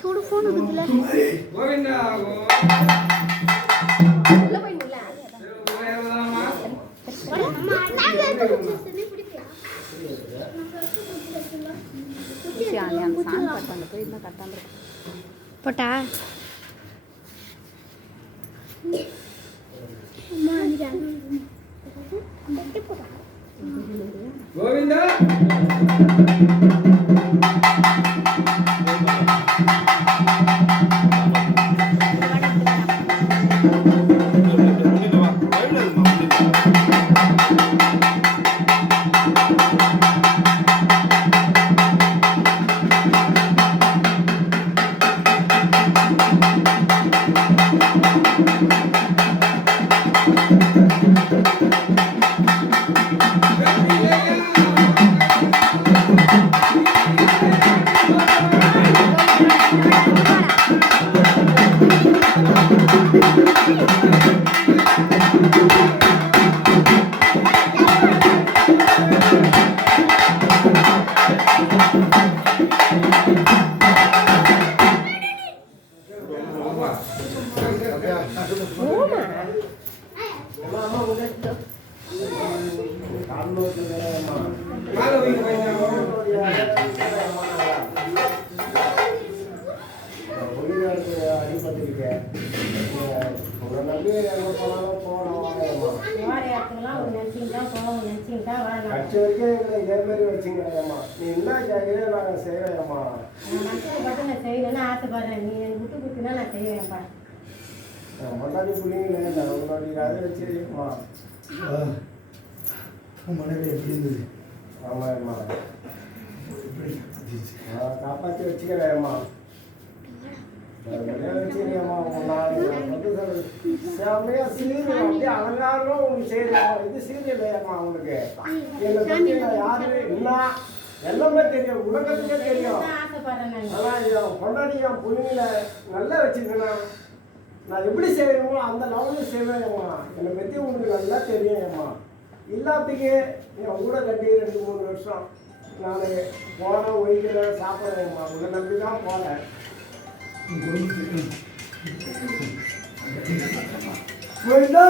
చూడు ఫోన్ వదిలే గోవిందా ఉள்ள పోయి ఉள்ள అమ్మా నాకే చూస్తేనే పిడికే நான் சாங் கட்டந்து போய் இன்னும் கட்டாந்து போட்டா கோவிந்தா காப்பாற்றி வச்சுக்கிறேம்மா செம்மையா சீரியல் அப்படியே அலங்காரம் உங்களுக்கு செய்யறோம். இது சீரியல் இல்லையம்மா உங்களுக்கு. என்னை பற்றி நான் யாருமே இல்லை எல்லாமே தெரியும், உலகத்துக்கே தெரியும். ஆனால் என் பொண்டாடி என் பிள்ளைங்களை நல்லா வச்சுக்கணும். நான் எப்படி செய்யணுமோ அந்த லெவலில் செய்வேன்ம்மா. என்னை பற்றி உங்களுக்கு நல்லா தெரியும்மா. எல்லாத்துக்கு என் கூட கட்டி 2-3 வருஷம் நான் போகிறேன், ஒழிக்கிறேன், சாப்பிட்றேன்ம்மா. உங்களை நம்பி தான் போகிறேன். போயிட்டா